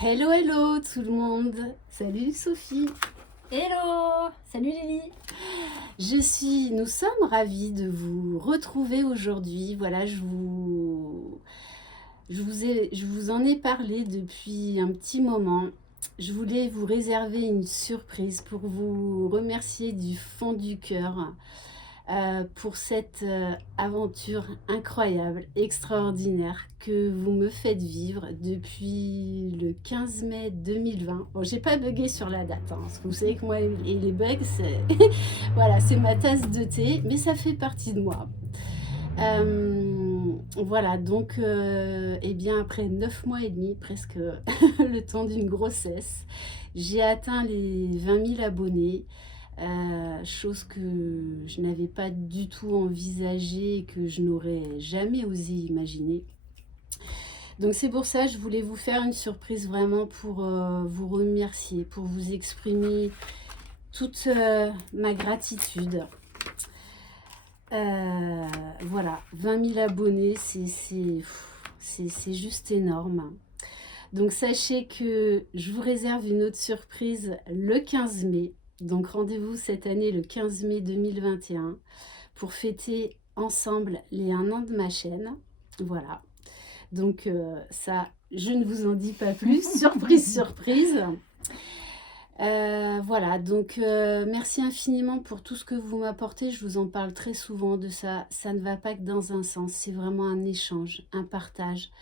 Hello, hello tout le monde. Salut Sophie. Hello! Salut Lily! Nous sommes ravis de vous retrouver aujourd'hui. Voilà, je vous en ai parlé depuis un petit moment. Je voulais vous réserver une surprise pour vous remercier du fond du cœur pour cette aventure incroyable, extraordinaire que vous me faites vivre depuis le 15 mai 2020. Bon, j'ai pas bugué sur la date, hein, parce que vous savez que moi et les bugs, c'est voilà, c'est ma tasse de thé, mais ça fait partie de moi. Voilà, donc eh bien après 9 mois et demi, presque le temps d'une grossesse, j'ai atteint les 20 000 abonnés. Chose que je n'avais pas du tout envisagée et que je n'aurais jamais osé imaginer. Donc c'est pour ça que je voulais vous faire une surprise vraiment pour vous remercier, pour vous exprimer toute ma gratitude. Voilà, 20 000 abonnés, c'est juste énorme. Donc sachez que je vous réserve une autre surprise le 15 mai. Donc rendez-vous cette année le 15 mai 2021 pour fêter ensemble les 1 an de ma chaîne. Voilà. Donc ça, je ne vous en dis pas plus. Surprise, surprise. Voilà, donc merci infiniment pour tout ce que vous m'apportez. Je vous en parle très souvent de ça. Ça ne va pas que dans un sens. C'est vraiment un échange, un partage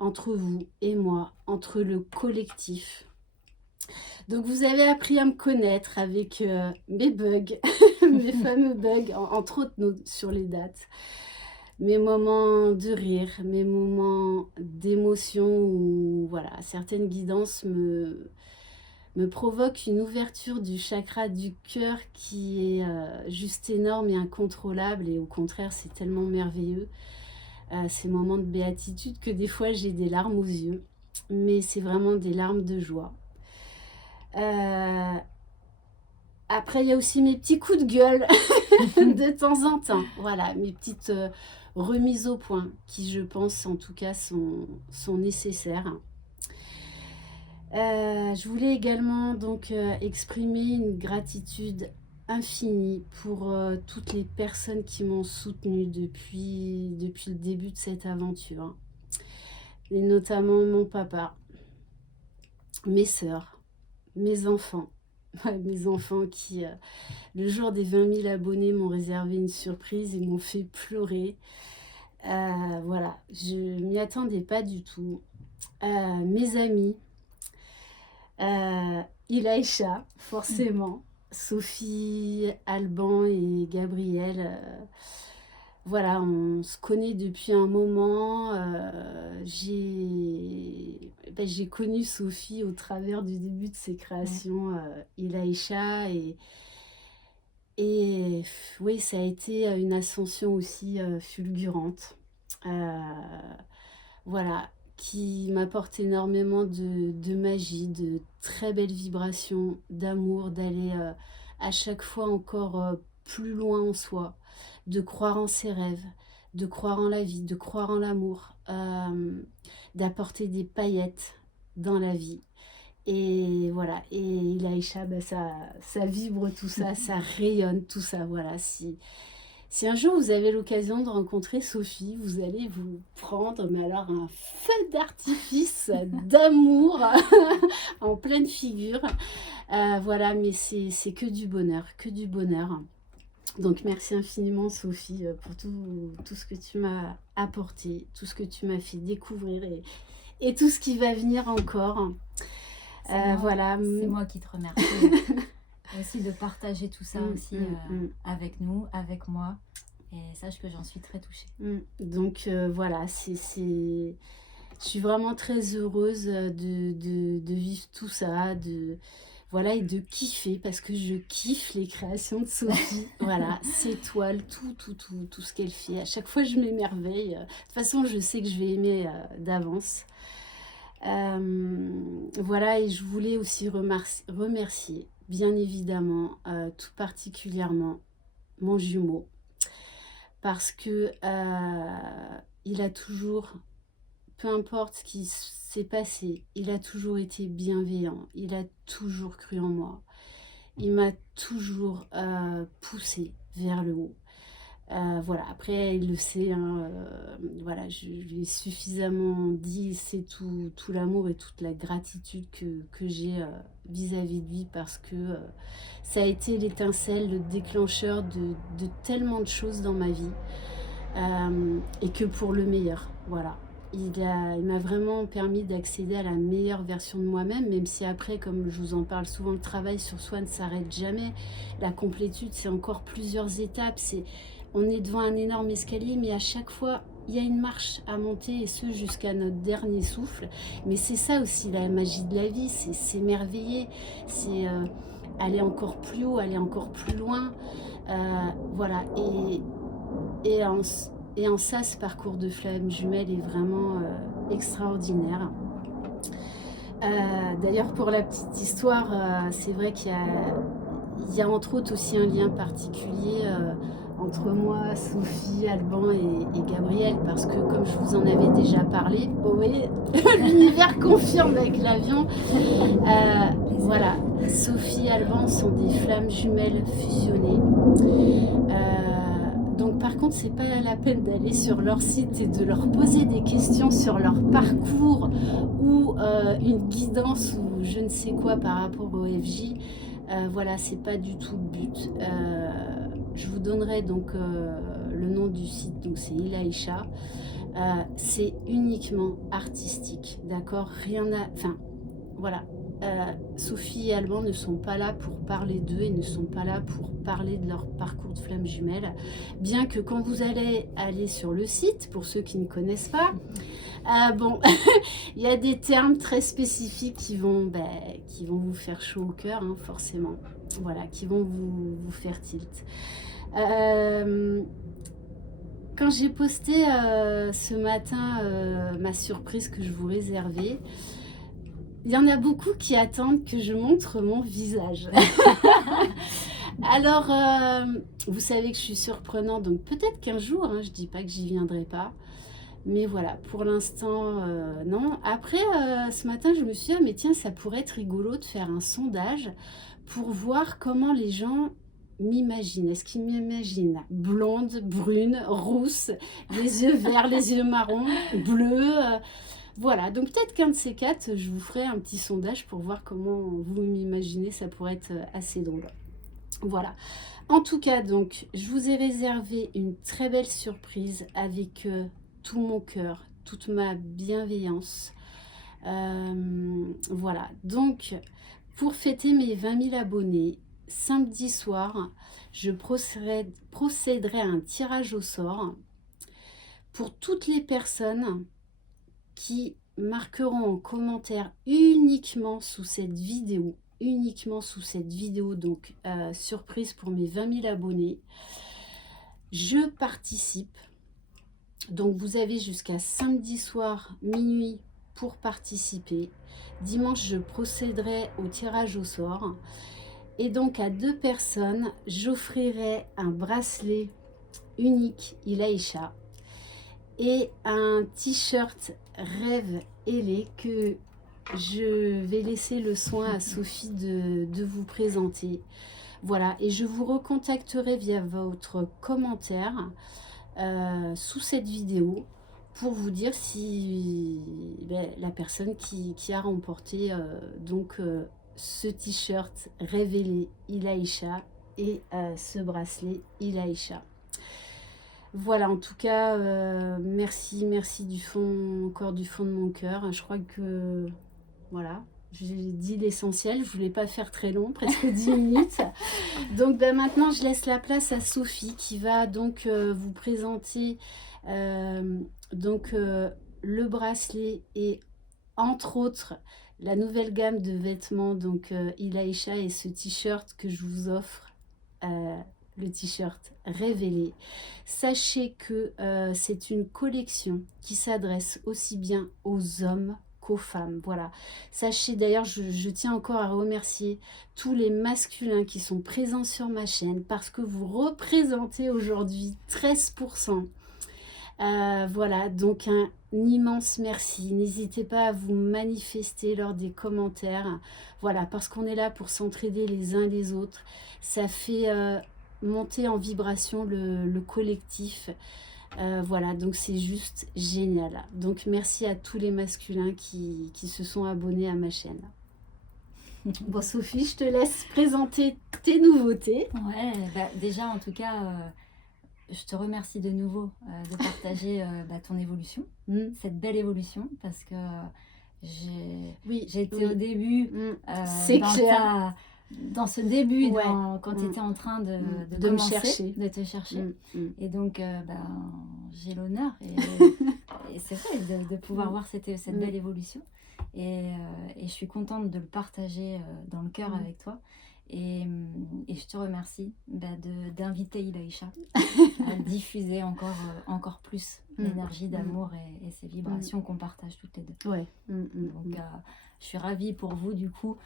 entre vous et moi, entre le collectif. Donc vous avez appris à me connaître avec mes bugs, mes fameux bugs, entre autres sur les dates, mes moments de rire, mes moments d'émotion où voilà, certaines guidances me provoquent une ouverture du chakra du cœur qui est juste énorme et incontrôlable, et au contraire c'est tellement merveilleux. Ces moments de béatitude que des fois j'ai des larmes aux yeux, mais c'est vraiment des larmes de joie. Après, il y a aussi mes petits coups de gueule de temps en temps. Voilà, mes petites remises au point qui, je pense, en tout cas, sont nécessaires. Je voulais également donc exprimer une gratitude infinie pour toutes les personnes qui m'ont soutenue depuis le début de cette aventure. Et notamment mon papa, mes sœurs, mes enfants. Mes enfants qui, le jour des 20 000 abonnés, m'ont réservé une surprise et m'ont fait pleurer. Voilà, je m'y attendais pas du tout. Mes amis, Ilaïcha, forcément, Sophie, Alban et Gabriel. Voilà, on se connaît depuis un moment. J'ai connu Sophie au travers du début de ses créations, Ilaïcha, et oui, ça a été une ascension aussi fulgurante. Euh, voilà, qui m'apporte énormément de magie, de très belles vibrations, d'amour, d'aller à chaque fois encore plus loin en soi, de croire en ses rêves, de croire en la vie, de croire en l'amour, d'apporter des paillettes dans la vie. Et voilà, et Laïcha, bah, ça vibre tout ça, ça rayonne tout ça. Voilà, si un jour vous avez l'occasion de rencontrer Sophie, vous allez vous prendre, mais alors un feu d'artifice d'amour en pleine figure. Voilà, mais c'est que du bonheur, que du bonheur. Donc merci infiniment Sophie pour tout ce que tu m'as apporté, tout ce que tu m'as fait découvrir et tout ce qui va venir encore. Voilà. C'est moi qui te remercie aussi de partager tout ça aussi avec nous, avec moi. Et sache que j'en suis très touchée. Donc voilà, je suis vraiment très heureuse de vivre tout ça, voilà, et de kiffer, parce que je kiffe les créations de Sophie. Voilà, ses toiles, tout ce qu'elle fait. À chaque fois, je m'émerveille. De toute façon, je sais que je vais aimer d'avance. Voilà, et je voulais aussi remercier, bien évidemment, tout particulièrement mon jumeau, parce que il a toujours peu importe ce qui s'est passé, il a toujours été bienveillant, il a toujours cru en moi, il m'a toujours poussée vers le haut. Voilà, après il le sait, hein, voilà, je lui ai suffisamment dit, c'est tout l'amour et toute la gratitude que j'ai vis-à-vis de lui, parce que ça a été l'étincelle, le déclencheur de tellement de choses dans ma vie, et que pour le meilleur, voilà. Il m'a vraiment permis d'accéder à la meilleure version de moi-même, même si après, comme je vous en parle souvent, le travail sur soi ne s'arrête jamais. La complétude, c'est encore plusieurs étapes. On est devant un énorme escalier, mais à chaque fois, il y a une marche à monter, et ce jusqu'à notre dernier souffle. Mais c'est ça aussi la magie de la vie, c'est s'émerveiller, c'est aller encore plus haut, aller encore plus loin. Voilà, et en ça, ce parcours de flamme jumelle est vraiment extraordinaire. D'ailleurs, pour la petite histoire, c'est vrai qu'il y a entre autres aussi un lien particulier entre moi, Sophie, Alban et Gabriel, parce que comme je vous en avais déjà parlé, vous voyez, l'univers confirme avec l'avion. Voilà, Sophie et Alban sont des flammes jumelles fusionnées. Donc par contre, c'est pas la peine d'aller sur leur site et de leur poser des questions sur leur parcours ou une guidance ou je ne sais quoi par rapport au FJ. Voilà, c'est pas du tout le but. Je vous donnerai donc le nom du site, donc c'est Ilaïcha. C'est uniquement artistique, d'accord? Rien à... Enfin, voilà. Sophie et Alban ne sont pas là pour parler d'eux et ne sont pas là pour parler de leur parcours de flammes jumelles. Bien que quand vous allez aller sur le site, pour ceux qui ne connaissent pas, bon, il y a des termes très spécifiques qui vont vous faire chaud au cœur, hein, forcément. Voilà, qui vont vous faire tilt. Quand j'ai posté ce matin ma surprise que je vous réservais, il y en a beaucoup qui attendent que je montre mon visage. Alors, vous savez que je suis surprenante, donc peut-être qu'un jour, hein, je ne dis pas que j'y viendrai pas. Mais voilà, pour l'instant, non. Après, ce matin, je me suis dit, ah, mais tiens, ça pourrait être rigolo de faire un sondage pour voir comment les gens m'imaginent. Est-ce qu'ils m'imaginent blonde, brune, rousse, les yeux verts, les yeux marrons, bleus voilà, donc peut-être qu'un de ces quatre, je vous ferai un petit sondage pour voir comment vous m'imaginez, ça pourrait être assez drôle. Voilà. En tout cas, donc, je vous ai réservé une très belle surprise avec tout mon cœur, toute ma bienveillance. Voilà, donc, pour fêter mes 20 000 abonnés, samedi soir, je procéderai à un tirage au sort pour toutes les personnes qui marqueront en commentaire uniquement sous cette vidéo, donc surprise pour mes 20 000 abonnés. Je participe, donc vous avez jusqu'à samedi soir minuit pour participer. Dimanche, je procéderai au tirage au sort. Et donc à 2 personnes, j'offrirai un bracelet unique Ilaïcha et un t-shirt Rêve ailé que je vais laisser le soin à Sophie de vous présenter. Voilà, et je vous recontacterai via votre commentaire sous cette vidéo pour vous dire si la personne qui a remporté ce t-shirt révélé Ilaïcha et ce bracelet Ilaïcha. Voilà, en tout cas, merci du fond, encore du fond de mon cœur. Je crois que, voilà, j'ai dit l'essentiel. Je voulais pas faire très long, presque 10 minutes. Donc maintenant, je laisse la place à Sophie qui va donc vous présenter le bracelet et entre autres la nouvelle gamme de vêtements, donc Ilaïcha et ce t-shirt que je vous offre. Le t-shirt révélé. Sachez que c'est une collection qui s'adresse aussi bien aux hommes qu'aux femmes. Voilà. Sachez d'ailleurs, je tiens encore à remercier tous les masculins qui sont présents sur ma chaîne parce que vous représentez aujourd'hui 13% Voilà, donc un immense merci. N'hésitez pas à vous manifester lors des commentaires. Voilà, parce qu'on est là pour s'entraider les uns les autres. Ça fait monter en vibration le collectif. Voilà, donc c'est juste génial. Donc merci à tous les masculins qui se sont abonnés à ma chaîne. Bon Sophie, je te laisse présenter tes nouveautés. Ouais, déjà en tout cas, je te remercie de nouveau de partager ton évolution, cette belle évolution, parce que j'ai été au début c'est clair. Dans ce début, quand tu étais en train de commencer, me chercher. De te chercher. Et donc, j'ai l'honneur, et c'est vrai, de pouvoir voir cette belle évolution. Et je suis contente de le partager dans le cœur avec toi. Et je te remercie d'inviter Ilaïcha à diffuser encore plus l'énergie d'amour et ces vibrations qu'on partage toutes les deux. Ouais. Donc, je suis ravie pour vous, du coup,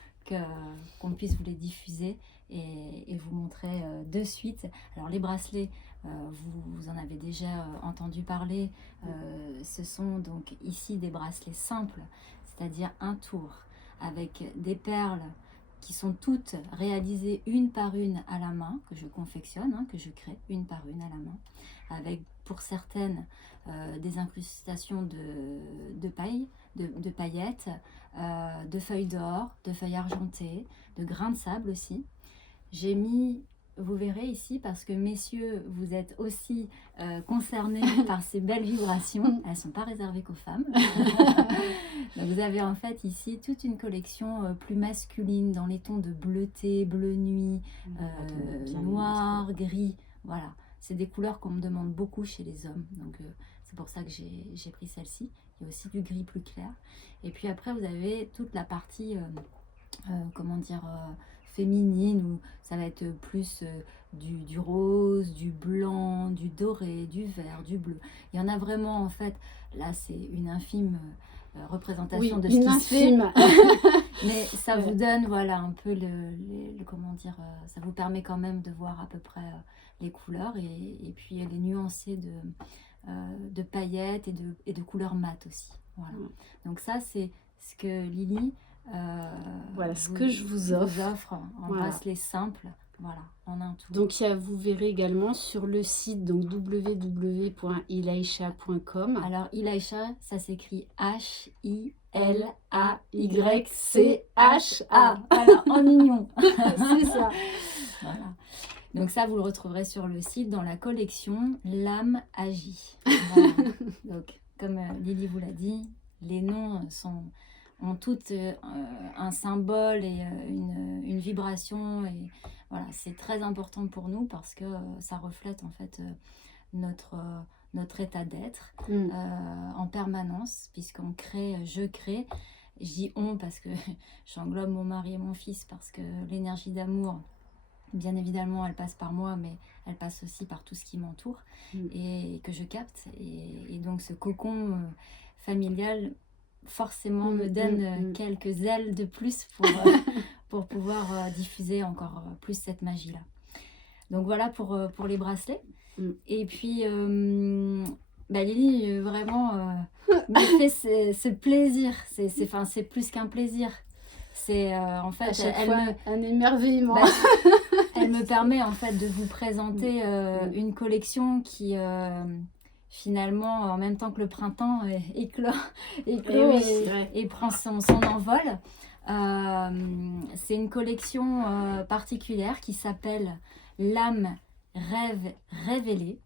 qu'on puisse vous les diffuser et vous montrer de suite. Alors, les bracelets, vous en avez déjà entendu parler. Ce sont donc ici des bracelets simples, c'est-à-dire un tour avec des perles qui sont toutes réalisées une par une à la main, que je confectionne, que je crée une par une à la main, avec pour certaines des incrustations de paille, de paillettes, de feuilles d'or, de feuilles argentées, de grains de sable aussi. J'ai mis, vous verrez ici, parce que messieurs, vous êtes aussi concernés par ces belles vibrations. Elles ne sont pas réservées qu'aux femmes. Donc vous avez en fait ici toute une collection plus masculine, dans les tons de bleuté, bleu nuit, noir, gris. Voilà, c'est des couleurs qu'on me demande beaucoup chez les hommes. Donc c'est pour ça que j'ai pris celle-ci. Il y a aussi du gris plus clair. Et puis après, vous avez toute la partie, féminine, où ça va être plus du rose, du blanc, du doré, du vert, du bleu. Il y en a vraiment, en fait, là c'est une infime représentation de ce qui se fait. Mais ça vous donne, voilà, un peu ça vous permet quand même de voir à peu près les couleurs et puis les nuancer de paillettes et de couleurs mates aussi. Voilà. Donc ça, c'est ce que Lily voilà ce que je vous offre en bracelet simple, voilà, en un tout. Donc vous verrez également sur le site, donc www.ilaïcha.com. Alors Ilaïcha, ça s'écrit H-I-L-A-Y-C-H-A. Voilà, en mignon. C'est ça. Voilà. Donc ça, vous le retrouverez sur le site dans la collection L'âme agit. Voilà. Donc, comme Lily vous l'a dit, les noms ont toutes un symbole et une vibration. Et voilà, c'est très important pour nous parce que ça reflète en fait notre état d'être en permanence, puisqu'on crée, je crée. Je dis on parce que j'englobe mon mari et mon fils, parce que l'énergie d'amour, bien évidemment, elle passe par moi, mais elle passe aussi par tout ce qui m'entoure et que je capte. Et donc ce cocon familial, forcément, me donne quelques ailes de plus pour pouvoir diffuser encore plus cette magie-là. Donc voilà pour les bracelets. Et puis, Lily, vraiment, me fait ce plaisir. C'est plus qu'un plaisir. C'est en fait un émerveillement. Elle me permet en fait de vous présenter une collection qui finalement, en même temps que le printemps, éclore et prend son envol. C'est une collection particulière qui s'appelle L'âme rêve révélée,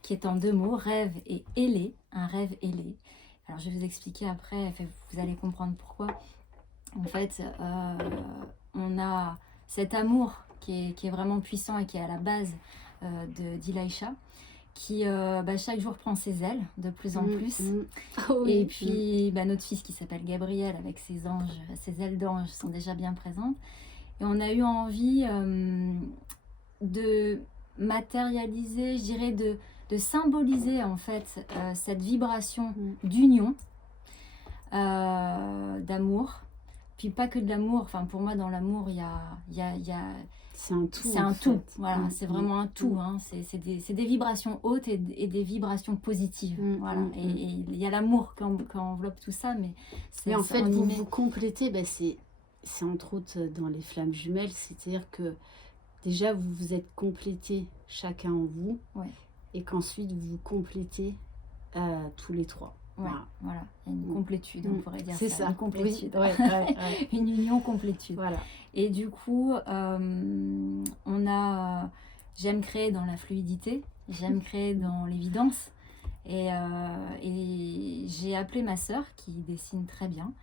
qui est en 2 mots, rêve et ailé, un rêve ailé. Alors je vais vous expliquer après, vous allez comprendre pourquoi. En fait, on a cet amour qui est vraiment puissant et qui est à la base d'Ilaïcha, qui chaque jour prend ses ailes de plus en plus. Oh oui. Et puis notre fils qui s'appelle Gabriel, avec ses anges, ses ailes d'ange sont déjà bien présentes. Et on a eu envie de matérialiser, je dirais, de symboliser en fait cette vibration d'union, d'amour, puis pas que de l'amour. Enfin, pour moi, dans l'amour, il y a C'est un tout. c'est En un fait. tout. Voilà, c'est vraiment un tout. Hein. C'est des vibrations hautes et des vibrations positives. Voilà. Et il y a l'amour qui enveloppe tout ça, mais Mais en ça, fait, on y vous met. vous complétez. C'est entre autres dans les flammes jumelles. C'est-à-dire que déjà, vous vous êtes complétés chacun en vous. Ouais. Et qu'ensuite, vous vous complétez tous les trois. Ouais, voilà. Il y a une complétude, on pourrait dire C'est ça. ça. Une complétude. Oui, ouais. Une union complétude. Voilà. Et du coup, j'aime créer dans la fluidité, j'aime créer dans l'évidence. Et j'ai appelé ma sœur qui dessine très bien.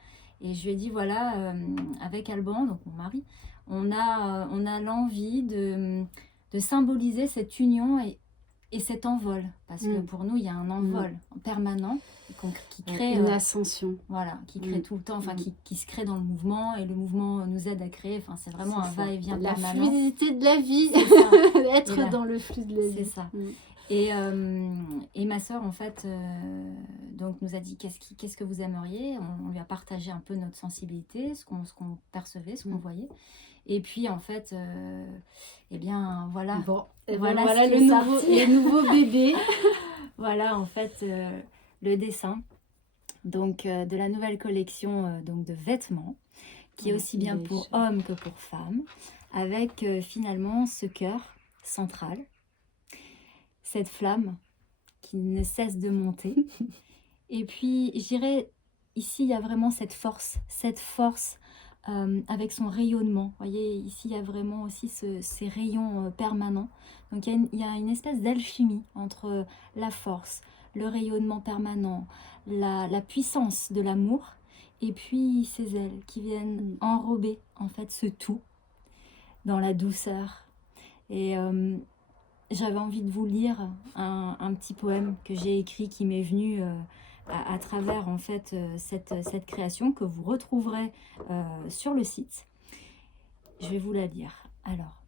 Et je lui ai dit, voilà, avec Alban, donc mon mari, on a l'envie de symboliser cette union et cet envol. Parce que pour nous, il y a un envol permanent qui crée... une ascension. Voilà, qui crée tout le temps, enfin qui se crée dans le mouvement, et le mouvement nous aide à créer. Enfin, c'est vraiment un va-et-vient permanent. La fluidité de la vie, être dans le flux de la vie. C'est ça. Et ma sœur, en fait, donc nous a dit qu'est-ce que vous aimeriez. On lui a partagé un peu notre sensibilité, ce qu'on percevait, ce qu'on voyait. Et puis, en fait, eh bien, voilà. Bon, voilà le nouveau bébé. Voilà, en fait, le dessin. Donc, de la nouvelle collection donc de vêtements, qui est aussi bien pour hommes que pour femmes, avec finalement ce cœur central, cette flamme qui ne cesse de monter. Et puis, je dirais, ici, il y a vraiment cette force avec son rayonnement. Vous voyez, ici, il y a vraiment aussi ces rayons permanents. Donc, il y a une espèce d'alchimie entre la force, le rayonnement permanent, la puissance de l'amour, et puis ces ailes qui viennent enrober, en fait, ce tout dans la douceur. Et j'avais envie de vous lire un petit poème que j'ai écrit qui m'est venu à travers en fait cette création que vous retrouverez sur le site. Je vais vous la lire. Alors,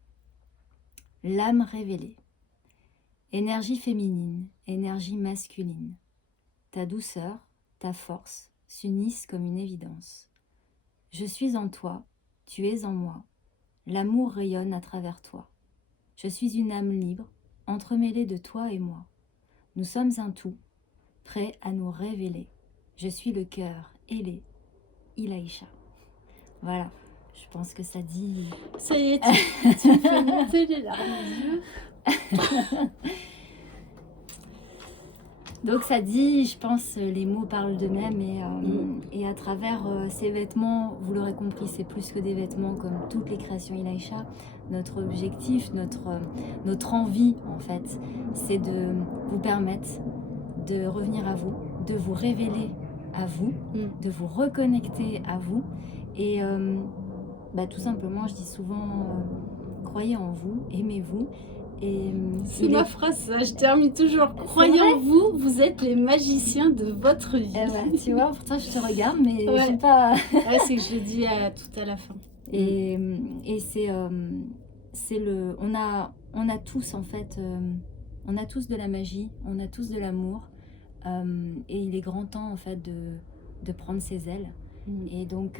l'âme révélée, énergie féminine, énergie masculine, ta douceur, ta force s'unissent comme une évidence. Je suis en toi, tu es en moi, l'amour rayonne à travers toi. Je suis une âme libre, entremêlée de toi et moi. Nous sommes un tout, prêt à nous révéler. Je suis le cœur ailé, Ilaïcha. Voilà, je pense que ça dit... Ça y est, tu me fais monter les larmes aux yeux. Donc ça dit, je pense, les mots parlent d'eux-mêmes et à travers ces vêtements, vous l'aurez compris, c'est plus que des vêtements comme toutes les créations Ilaïcha. Notre objectif, notre envie en fait, c'est de vous permettre de revenir à vous, de vous révéler à vous, de vous reconnecter à vous et tout simplement, je dis souvent, croyez en vous, aimez-vous. C'est ma phrase, ça. Je termine toujours. Croyez en vous, vous êtes les magiciens de votre vie. Tu vois, pourtant je te regarde, mais je sais pas. C'est que je l'ai dit tout à la fin. Et c'est le. On a tous en fait, on a tous de la magie, on a tous de l'amour, et il est grand temps en fait de prendre ses ailes. Et donc,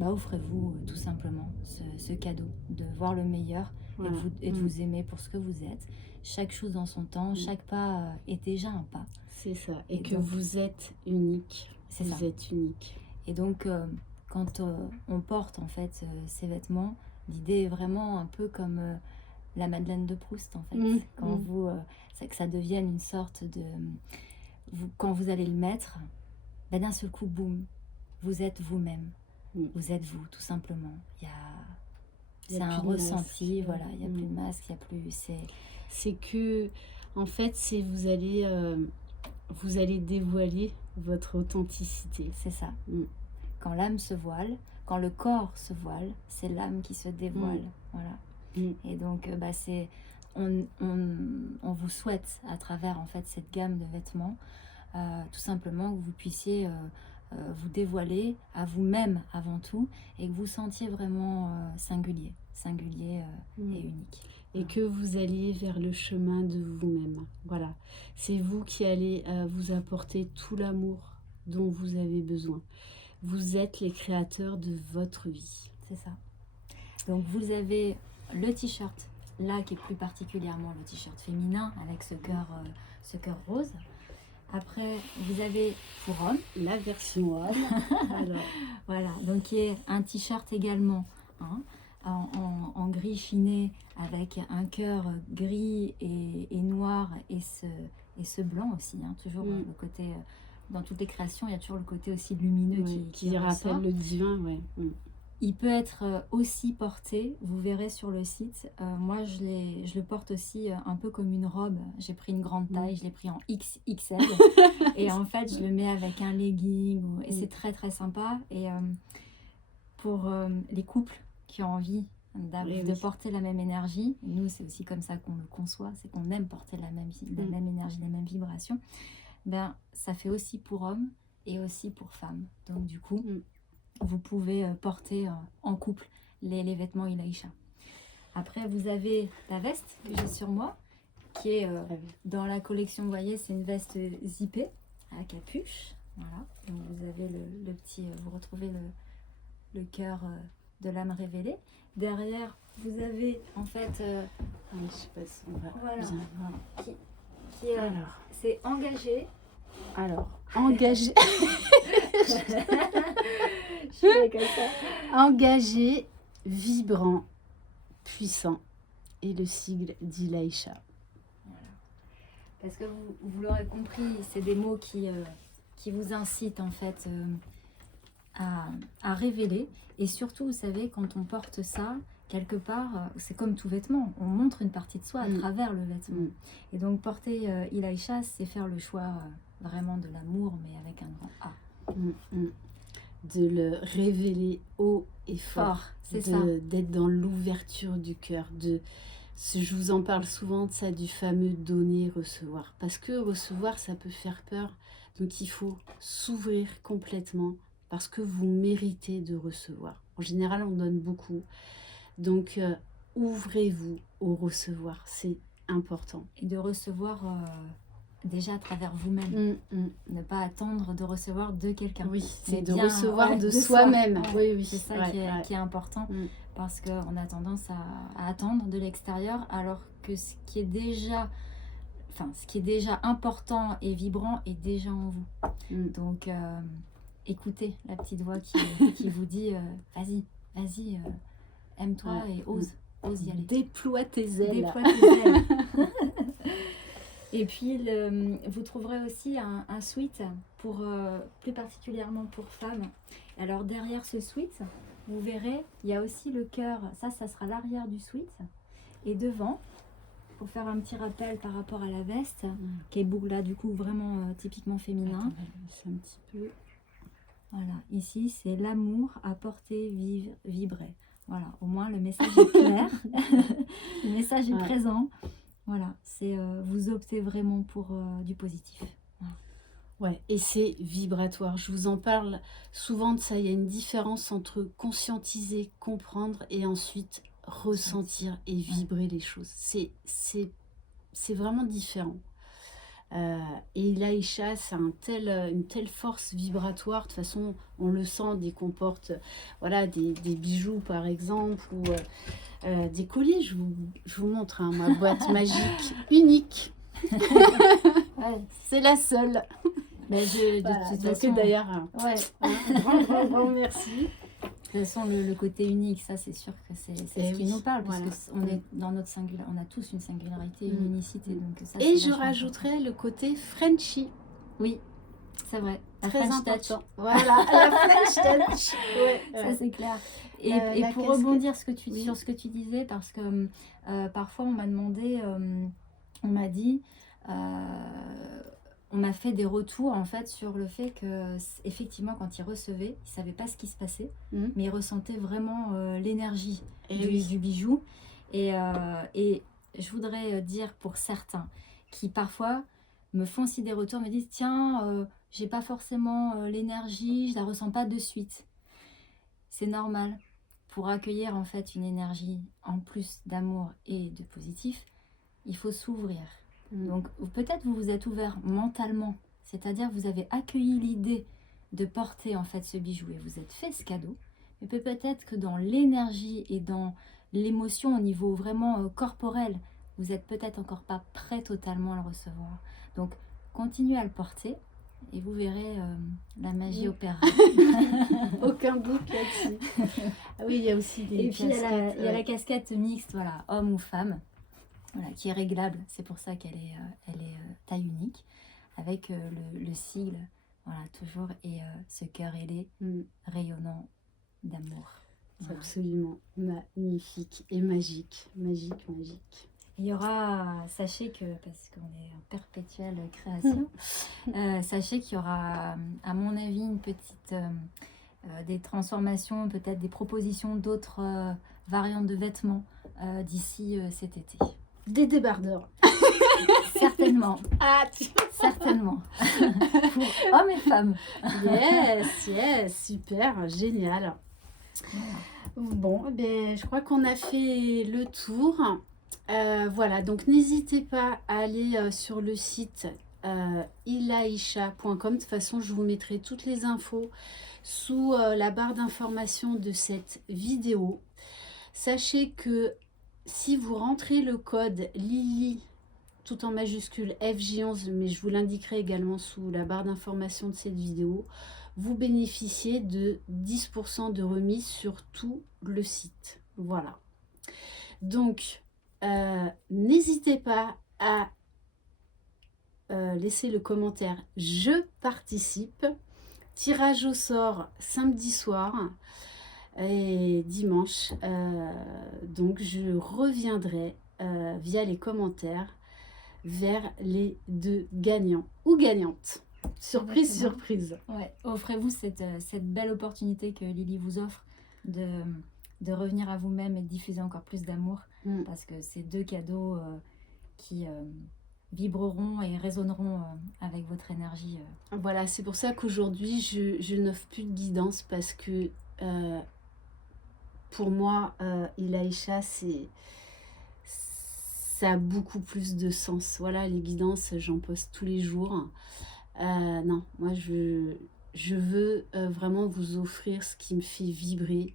offrez-vous tout simplement ce cadeau de voir le meilleur. Voilà. Et de vous aimer pour ce que vous êtes. Chaque chose dans son temps, chaque pas est déjà un pas. C'est ça. Et que donc, vous êtes unique. Vous êtes unique. Et donc, quand on porte en fait ces vêtements, l'idée est vraiment un peu comme la Madeleine de Proust en fait. Quand c'est que ça devienne une sorte de... quand vous allez le mettre, d'un seul coup, boum, vous êtes vous-même. Vous êtes vous, tout simplement. C'est un ressenti, voilà, il n'y a plus de masque, il n'y a plus... C'est que, en fait, vous allez dévoiler votre authenticité. C'est ça. Quand l'âme se voile, quand le corps se voile, c'est l'âme qui se dévoile. Voilà. Et donc, on vous souhaite, à travers, en fait, cette gamme de vêtements, tout simplement que vous puissiez... vous dévoiler à vous-même avant tout et que vous sentiez vraiment singulier et unique. Et que vous alliez vers le chemin de vous-même. Voilà. C'est vous qui allez vous apporter tout l'amour dont vous avez besoin. Vous êtes les créateurs de votre vie. C'est ça. Donc vous avez le t-shirt là qui est plus particulièrement le t-shirt féminin avec ce cœur rose. Après vous avez pour homme la version homme. Alors, voilà, donc qui est un t-shirt également hein, en gris chiné avec un cœur gris et noir et ce blanc aussi, hein, toujours le côté, dans toutes les créations, il y a toujours le côté aussi lumineux qui rappelle le divin. Ouais. Il peut être aussi porté, vous verrez sur le site, moi je le porte aussi un peu comme une robe, j'ai pris une grande taille, je l'ai pris en XXL et en fait je le mets avec un legging et c'est très très sympa et pour les couples qui ont envie de porter la même énergie, nous c'est aussi comme ça qu'on le conçoit, c'est qu'on aime porter la même énergie, les mêmes vibrations, ben, ça fait aussi pour hommes et aussi pour femmes, donc du coup vous pouvez porter en couple les vêtements Ilaïcha. Après, vous avez la veste que j'ai sur moi, qui est dans la collection, vous voyez, c'est une veste zippée à capuche. Voilà. Donc vous avez le petit, vous retrouvez le cœur de l'âme révélée. Derrière, vous avez en fait, je sais pas si on va voilà, bien. qui alors, c'est engagé. Alors, engagé. Comme ça. Engagé, vibrant, puissant et le sigle d'Ilaïcha. Voilà. Parce que vous l'aurez compris, c'est des mots qui vous incitent en fait à révéler. Et surtout, vous savez, quand on porte ça, quelque part, c'est comme tout vêtement, on montre une partie de soi à travers le vêtement. Et donc porter Ilaïcha, c'est faire le choix vraiment de l'amour, mais avec un grand A. De le révéler haut et fort, c'est ça. D'être dans l'ouverture du cœur, je vous en parle souvent de ça, du fameux donner, recevoir, parce que recevoir ça peut faire peur, donc il faut s'ouvrir complètement, parce que vous méritez de recevoir. En général on donne beaucoup, donc ouvrez-vous au recevoir, c'est important. Et de recevoir déjà à travers vous-même, ne pas attendre de recevoir de quelqu'un. Oui, c'est de recevoir de soi-même. Oui, c'est ça qui est important, parce qu'on a tendance à attendre de l'extérieur, alors que ce qui est déjà important et vibrant est déjà en vous. Donc, écoutez la petite voix qui vous dit vas-y, aime-toi et ose y aller. Déploie tes ailes. Et puis, vous trouverez aussi un sweat, plus particulièrement pour femmes. Alors, derrière ce sweat, vous verrez, il y a aussi le cœur. Ça sera l'arrière du sweat. Et devant, pour faire un petit rappel par rapport à la veste, qui est là, du coup, vraiment typiquement féminin. C'est un petit peu... Voilà, ici, c'est l'amour à porter, vibrer. Voilà, au moins, le message est clair. Le message est présent. Voilà, c'est vous optez vraiment pour du positif. Voilà. Ouais, et c'est vibratoire. Je vous en parle souvent de ça. Il y a une différence entre conscientiser, comprendre et ensuite ressentir et vibrer les choses. C'est vraiment différent. Et Ilaïcha, c'est une telle force vibratoire. De toute façon, on le sent dès qu'on porte des bijoux, par exemple, ou des colliers. Je vous montre ma boîte magique unique. C'est la seule. Mais de toute façon, d'ailleurs, un grand merci. De toute façon, le côté unique, ça c'est sûr que c'est ce qui nous parle, parce qu'on est dans notre singularité, on a tous une singularité, une unicité. Donc ça, et je rajouterais le côté Frenchy. Oui, c'est vrai. Très important. Voilà, la French touch. Ça c'est clair. Et pour rebondir sur ce que tu disais, parce que parfois on m'a demandé, on m'a dit... on m'a fait des retours en fait sur le fait que effectivement quand ils recevaient, ils savaient pas ce qui se passait, mais ils ressentaient vraiment l'énergie du bijou. Et je voudrais dire pour certains qui parfois me font aussi des retours, me disent tiens, j'ai pas forcément l'énergie, je la ressens pas de suite. C'est normal. Pour accueillir en fait une énergie en plus d'amour et de positif, il faut s'ouvrir. Donc peut-être vous vous êtes ouvert mentalement, c'est-à-dire vous avez accueilli l'idée de porter en fait ce bijou et vous êtes fait ce cadeau, mais peut-être que dans l'énergie et dans l'émotion au niveau vraiment corporel, vous êtes peut-être encore pas prêt totalement à le recevoir. Donc continuez à le porter et vous verrez, la magie opérera. Aucun doute là-dessus. Ah oui, il y a aussi des Et puis il y a casquettes. la casquette mixte, voilà, homme ou femme, voilà, qui est réglable. C'est pour ça qu'elle est, taille unique, avec le sigle, voilà, toujours, et ce cœur ailé rayonnant d'amour. C'est Voilà. absolument magnifique et magique. Magique, magique. Il y aura, sachez que, parce qu'on est en perpétuelle création, sachez qu'il y aura, à mon avis, une petite, des transformations, peut-être des propositions d'autres variantes de vêtements d'ici cet été. Des débardeurs. Certainement, Ah, certainement. Pour hommes et femmes. yes, super, génial. Bon, ben, je crois qu'on a fait le tour. Voilà, donc n'hésitez pas à aller sur le site ilaisha.com. De toute façon, je vous mettrai toutes les infos sous la barre d'information de cette vidéo. Sachez que si vous rentrez le code Lily, tout en majuscule FJ11, mais je vous l'indiquerai également sous la barre d'information de cette vidéo, vous bénéficiez de 10% de remise sur tout le site. Voilà. Donc, n'hésitez pas à laisser le commentaire « Je participe ». Tirage au sort samedi soir et dimanche. Donc, je reviendrai via les commentaires vers les 2 gagnants ou gagnantes. Surprise, Exactement. surprise. Ouais, offrez-vous cette belle opportunité que Lily vous offre de revenir à vous-même et de diffuser encore plus d'amour, parce que c'est 2 cadeaux qui vibreront et résonneront avec votre énergie. Voilà, c'est pour ça qu'aujourd'hui, je n'offre plus de guidance parce que pour moi, Ilaisha, ça a beaucoup plus de sens. Voilà, les guidances, j'en poste tous les jours. Non, moi, je veux vraiment vous offrir ce qui me fait vibrer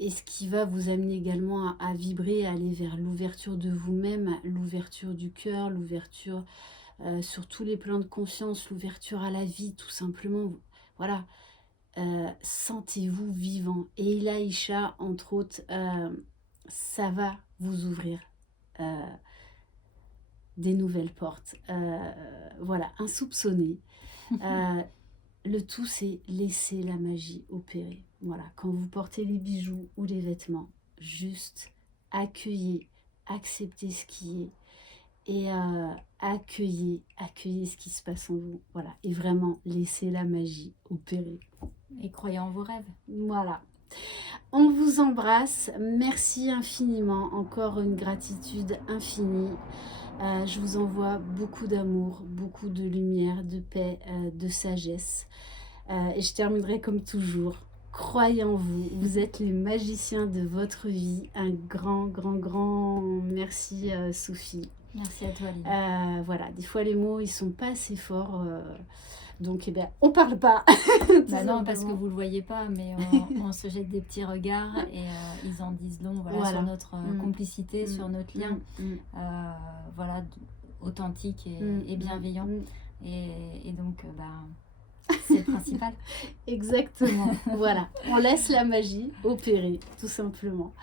et ce qui va vous amener également à vibrer, à aller vers l'ouverture de vous-même, l'ouverture du cœur, l'ouverture sur tous les plans de conscience, l'ouverture à la vie, tout simplement. Voilà, sentez-vous vivant. Et Ilaisha, entre autres, ça va vous ouvrir des nouvelles portes. Voilà, insoupçonnées. Le tout, c'est laisser la magie opérer. Voilà, quand vous portez les bijoux ou les vêtements, juste accueillez, acceptez ce qui est et accueillez ce qui se passe en vous. Voilà, et vraiment, laissez la magie opérer. Et croyez en vos rêves. Voilà. On vous embrasse. Merci infiniment. Encore une gratitude infinie. Je vous envoie beaucoup d'amour, beaucoup de lumière, de paix, de sagesse. Et je terminerai comme toujours. Croyez en vous. Vous êtes les magiciens de votre vie. Un grand, grand, grand merci Sophie. Merci à toi, Lily. Voilà, des fois les mots, ils sont pas assez forts. Donc, eh bien, on parle pas. Bah non, parce que vous le voyez pas, mais on se jette des petits regards et ils en disent long, voilà, sur notre complicité, sur notre lien, voilà, authentique et bienveillant. Et donc, c'est le principal. Exactement. Voilà, on laisse la magie opérer, tout simplement.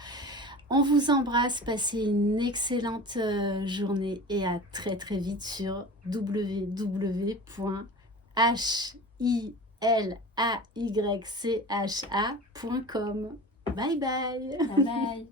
On vous embrasse, passez une excellente journée et à très très vite sur www.hilaycha.com. Bye bye. Bye bye.